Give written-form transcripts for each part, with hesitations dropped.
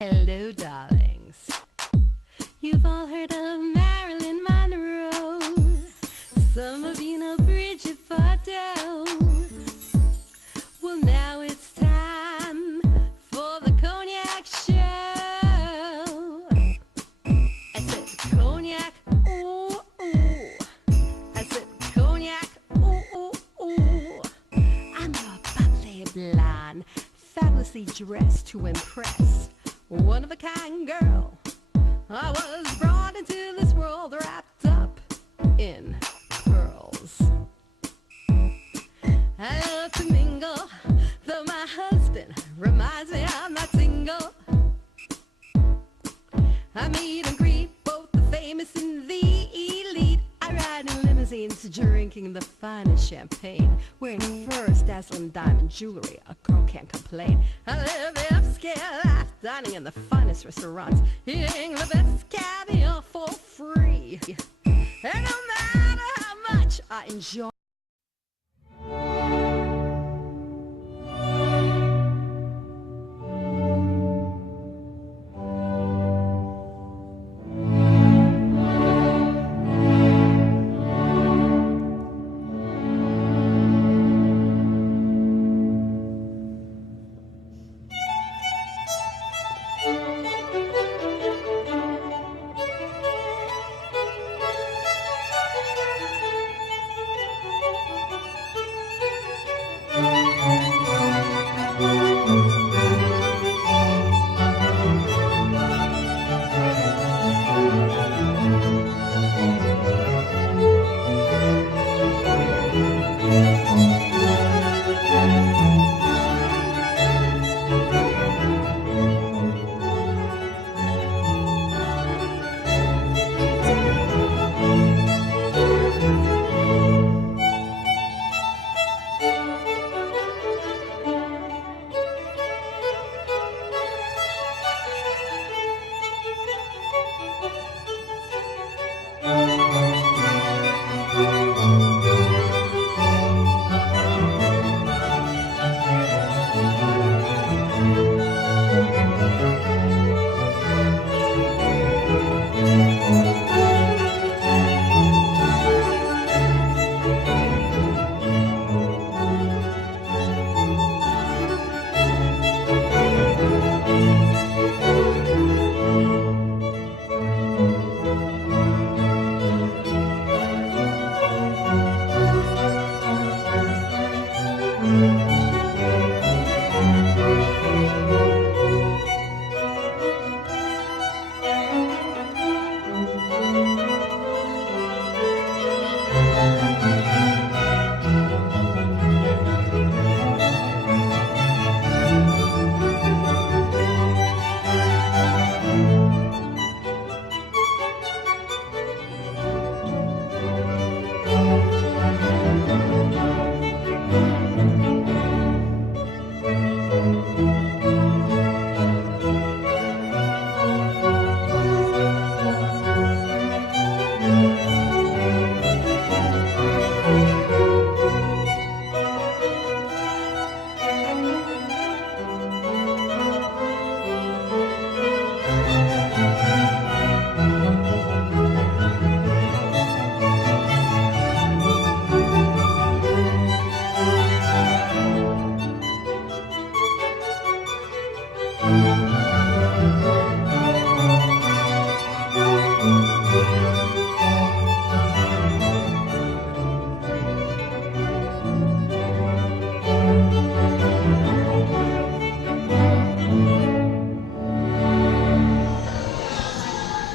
Hello, darlings. You've all heard of Marilyn Monroe. Some of you know Bridget Bardot. Well, now it's time for the Cognac show. I said Cognac, ooh, ooh. I said Cognac, ooh, ooh, ooh. I'm a bubbly blonde, fabulously dressed to impress. One of a kind girl. I was brought into this world wrapped up in pearls. I love to mingle, though my husband reminds me I'm not single. I meet and greet both the famous and the elite. I ride in limousines, drinking the finest champagne, wearing furs, dazzling diamond jewelry. A girl can't complain. I live the upscale life, dining in the finest restaurants, eating the best caviar for free. And no matter how much I enjoy.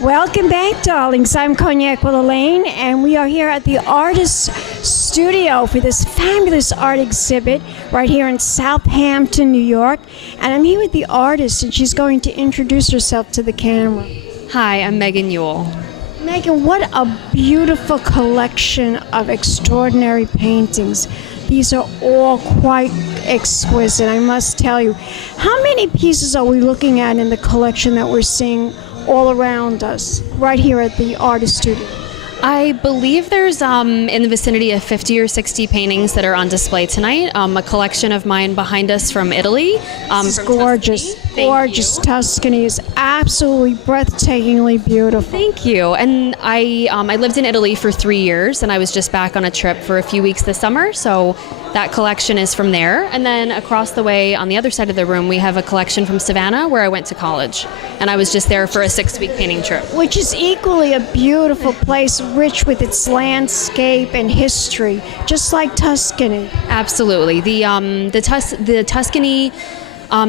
Welcome back, darlings. I'm Cognac Wellerlane, and we are here at the Artist Studio for this fabulous art exhibit right here in Southampton, New York. And I'm here with the artist, and she's going to introduce herself to the camera. Hi, I'm Megan Euell. Megan, what a beautiful collection of extraordinary paintings. These are all quite exquisite, I must tell you. How many pieces are we looking at in the collection that we're seeing all around us, right here at the Artist Studio? I believe there's in the vicinity of 50 or 60 paintings that are on display tonight. A collection of mine behind us from Italy. It's gorgeous. Tuscany. gorgeous. Tuscany is absolutely breathtakingly beautiful. Thank you. And I lived in Italy for 3 years, and I was just back on a trip for a few weeks this summer, so that collection is from there. And then across the way, on the other side of the room, we have a collection from Savannah, where I went to college, and I was just there for a 6-week painting trip. Which is equally a beautiful place, rich with its landscape and history, just like Tuscany. Absolutely. The Tuscany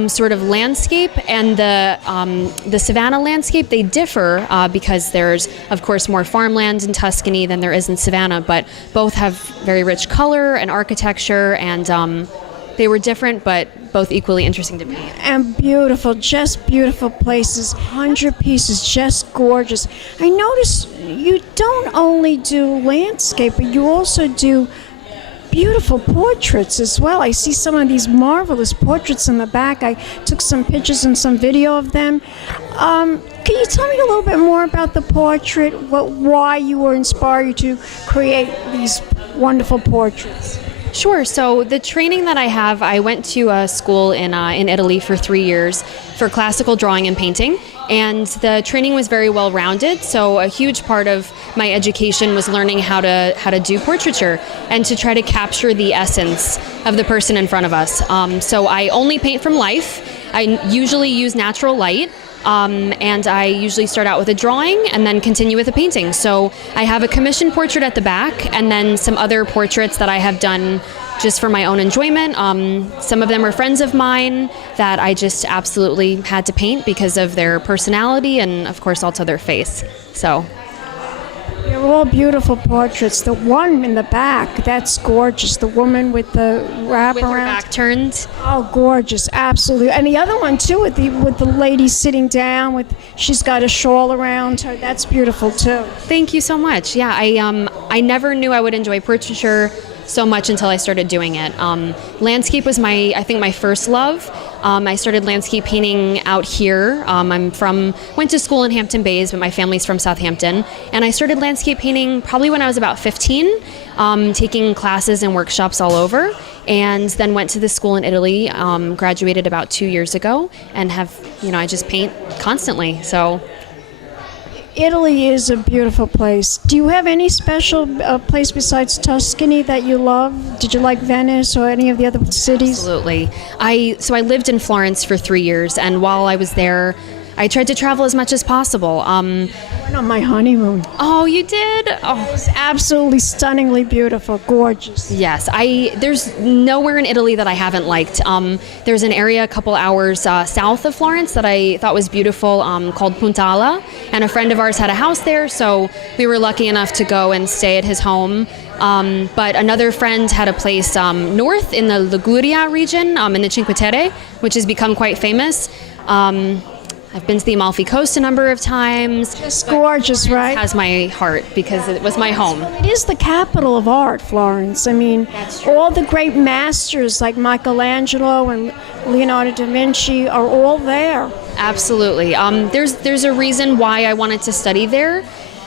sort of landscape and the Savannah landscape, they differ because there's, of course, more farmland in Tuscany than there is in Savannah, but both have very rich color and architecture, and they were different, but both equally interesting to me. And beautiful, just beautiful places. 100 pieces, just gorgeous. I noticed you don't only do landscape, but you also do beautiful portraits as well. I see some of these marvelous portraits in the back. I took some pictures and some video of them. Can you tell me a little bit more about the portrait? Why you were inspired to create these wonderful portraits? Sure. So the training that I have, I went to a school in Italy for 3 years for classical drawing and painting, and the training was very well rounded. So a huge part of my education was learning how to do portraiture and to try to capture the essence of the person in front of us. So I only paint from life. I usually use natural light. And I usually start out with a drawing and then continue with a painting. So I have a commissioned portrait at the back, and then some other portraits that I have done just for my own enjoyment. Some of them are friends of mine that I just absolutely had to paint because of their personality and, of course, also their face. So they're all beautiful portraits. The one in the back, that's gorgeous. The woman with the wraparound. with her back turned. Oh, gorgeous, absolutely. And the other one too, with the lady sitting down she's got a shawl around her. That's beautiful too. Thank you so much. Yeah, I never knew I would enjoy portraiture so much until I started doing it. Landscape was I think my first love. I started landscape painting out here. Went to school in Hampton Bays, but my family's from Southampton. And I started landscape painting probably when I was about 15, taking classes and workshops all over. And then went to the school in Italy, graduated about 2 years ago, and I just paint constantly, so. Italy is a beautiful place. Do you have any special place besides Tuscany that you love? Did you like Venice or any of the other cities? Absolutely. So I lived in Florence for 3 years, and while I was there, I tried to travel as much as possible. I went on my honeymoon. Oh, you did? Oh, it was absolutely stunningly beautiful, gorgeous. Yes, there's nowhere in Italy that I haven't liked. There's an area a couple hours south of Florence that I thought was beautiful called Puntala, and a friend of ours had a house there, so we were lucky enough to go and stay at his home. But another friend had a place north in the Liguria region, in the Cinque Terre, which has become quite famous. I've been to the Amalfi Coast a number of times. Just gorgeous, right? It has my heart because it was my home. It is the capital of art, Florence. I mean, all the great masters like Michelangelo and Leonardo da Vinci are all there. Absolutely. There's a reason why I wanted to study there.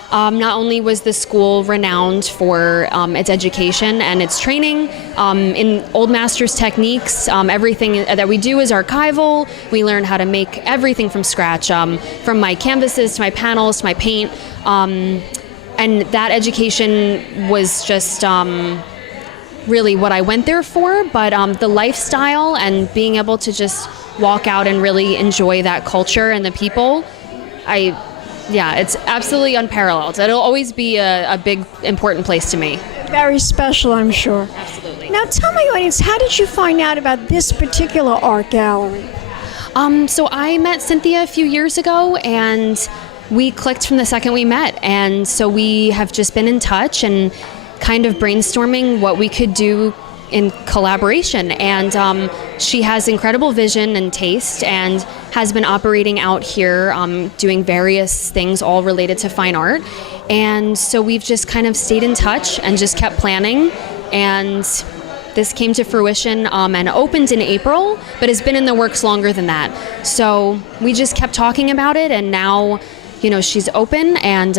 Not only was the school renowned for its education and its training in old masters techniques, everything that we do is archival. We learn how to make everything from scratch, from my canvases to my panels to my paint. And that education was just really what I went there for, but the lifestyle and being able to just walk out and really enjoy that culture and the people, it's absolutely unparalleled. It'll always be a big, important place to me. Very special, I'm sure. Absolutely. Now tell my audience, how did you find out about this particular art gallery? So I met Cynthia a few years ago, and we clicked from the second we met. And so we have just been in touch and kind of brainstorming what we could do in collaboration, and she has incredible vision and taste and has been operating out here doing various things all related to fine art, and so we've just kind of stayed in touch and just kept planning, and this came to fruition and opened in April, but has been in the works longer than that. So we just kept talking about it, and now she's open and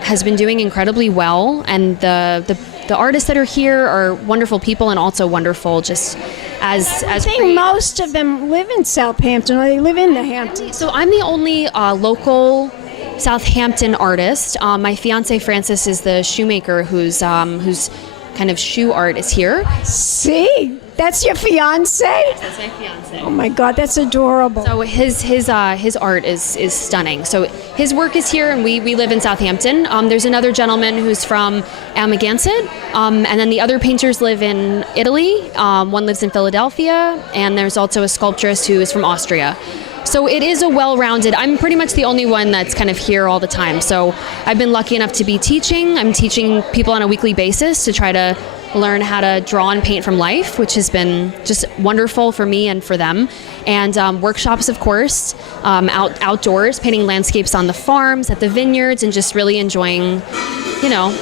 has been doing incredibly well, and the artists that are here are wonderful people and also wonderful just as I think creative. most of them live in Southampton, or they live in the Hamptons. So I'm the only local Southampton artist. My fiance Francis is the shoemaker whose kind of shoe art is here. See? That's your fiance? That's my fiance. Oh my God, that's adorable. So his art is stunning. So his work is here, and we live in Southampton. There's another gentleman who's from Amagansett, and then the other painters live in Italy. One lives in Philadelphia, and there's also a sculptress who is from Austria. So it is a well-rounded, I'm pretty much the only one that's kind of here all the time. So I've been lucky enough to be teaching. I'm teaching people on a weekly basis to try to learn how to draw and paint from life, which has been just wonderful for me and for them. And workshops, of course, outdoors, painting landscapes on the farms, at the vineyards, and just really enjoying,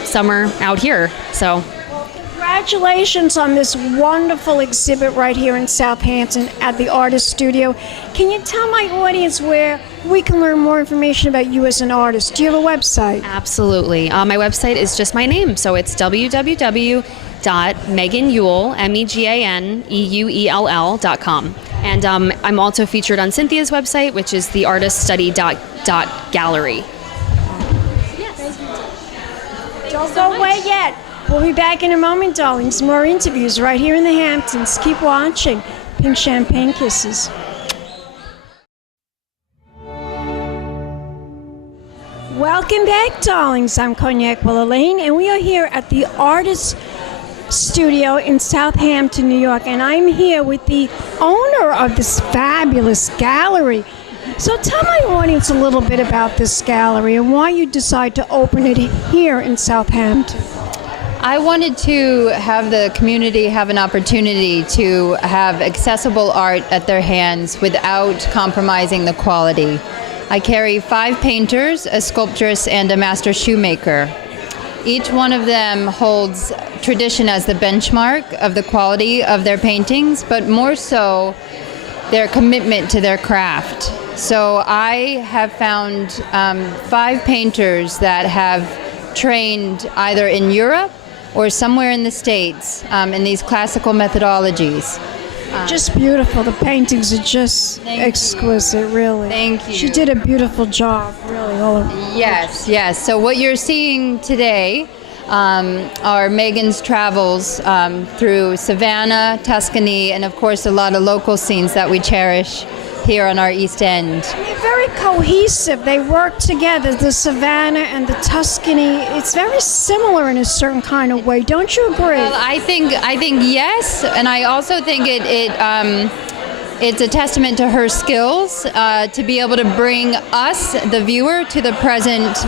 summer out here. So Congratulations on this wonderful exhibit right here in Southampton at the Artist Studio. Can you tell my audience where we can learn more information about you as an artist? Do you have a website? absolutely. My website is just my name, so it's www.meganeuell, MEGANEUELL.com. And I'm also featured on Cynthia's website, which is theartiststudy.gallery. Don't go away yet. We'll be back in a moment, darlings. More interviews right here in the Hamptons. Keep watching. Pink Champagne Kisses. Welcome back, darlings. I'm Cognac Wellerlane, and we are here at the Artist Studio in Southampton, New York, and I'm here with the owner of this fabulous gallery. So tell my audience a little bit about this gallery and why you decided to open it here in Southampton. I wanted to have the community have an opportunity to have accessible art at their hands without compromising the quality. I carry 5 painters, a sculptress, and a master shoemaker. Each one of them holds tradition as the benchmark of the quality of their paintings, but more so their commitment to their craft. So I have found 5 painters that have trained either in Europe or somewhere in the States in these classical methodologies. Just beautiful. The paintings are just Thank exquisite, really. Thank you. She did a beautiful job, really. All of Yes. So what you're seeing today are Megan's travels through Savannah, Tuscany, and of course a lot of local scenes that we cherish here on our East End. They're very cohesive. They work together. The Savannah and the Tuscany. It's very similar in a certain kind of way. Don't you agree? Well, I think yes, and I also think it's a testament to her skills to be able to bring us, the viewer, to the present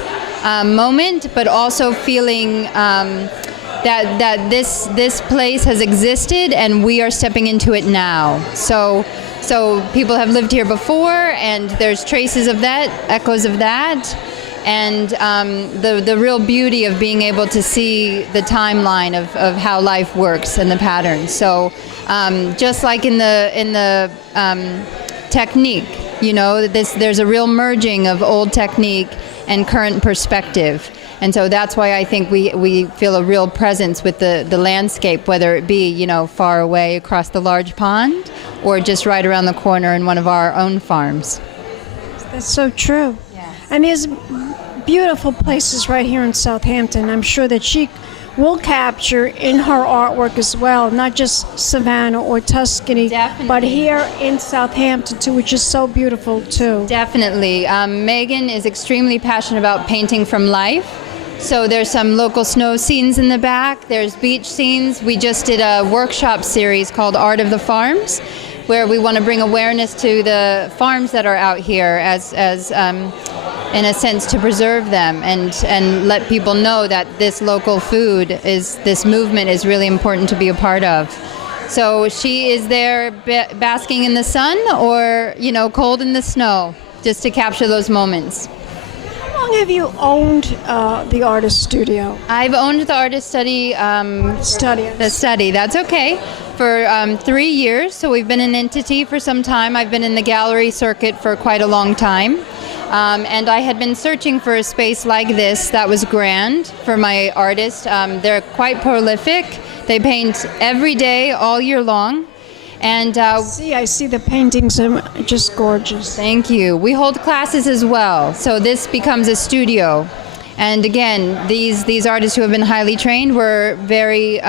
moment, but also feeling that this place has existed and we are stepping into it now. So people have lived here before, and there's traces of that, echoes of that, and the real beauty of being able to see the timeline of how life works and the patterns. So just like in the technique, there's a real merging of old technique and current perspective. And so that's why I think we feel a real presence with the landscape, whether it be, far away across the large pond or just right around the corner in one of our own farms. That's so true. Yes. And there's beautiful places right here in Southampton. I'm sure that she will capture in her artwork as well, not just Savannah or Tuscany, Definitely. but here in Southampton too, which is so beautiful too. Definitely. Megan is extremely passionate about painting from life. So there's some local snow scenes in the back. There's beach scenes. We just did a workshop series called Art of the Farms, where we want to bring awareness to the farms that are out here as in a sense, to preserve them and let people know that this local food this movement is really important to be a part of. So she is there basking in the sun or, cold in the snow, just to capture those moments. How long have you owned the Artist Studio? I've owned the Artist Study. The study, that's okay, for 3 years. So we've been an entity for some time. I've been in the gallery circuit for quite a long time. And I had been searching for a space like this that was grand for my artists. They're quite prolific. They paint every day, all year long. And I see the paintings are just gorgeous. thank you. We hold classes as well, so this becomes a studio. And again, these artists who have been highly trained, we're very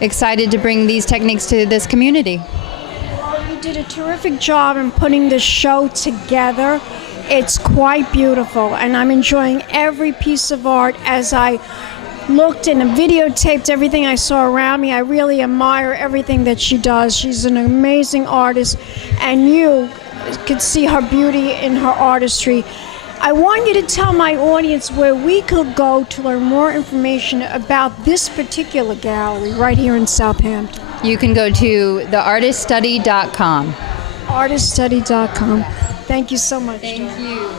excited to bring these techniques to this community. You did a terrific job in putting the show together. It's quite beautiful, and I'm enjoying every piece of art as I looked and videotaped everything I saw around me. I really admire everything that she does. She's an amazing artist, and you could see her beauty in her artistry. I want you to tell my audience where we could go to learn more information about this particular gallery right here in Southampton. You can go to theartiststudy.com. Artiststudy.com. Thank you so much. Thank you.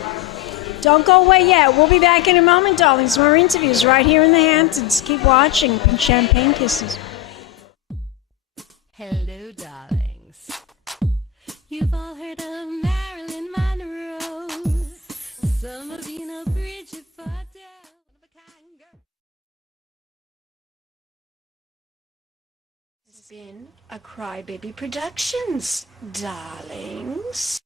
Don't go away yet. We'll be back in a moment, darlings. More interviews right here in the Hamptons. Keep watching. Champagne kisses. Hello, darlings. You've all heard of Marilyn Monroe. Some of you know Bridget Fordell. It's been a Crybaby Productions, darlings.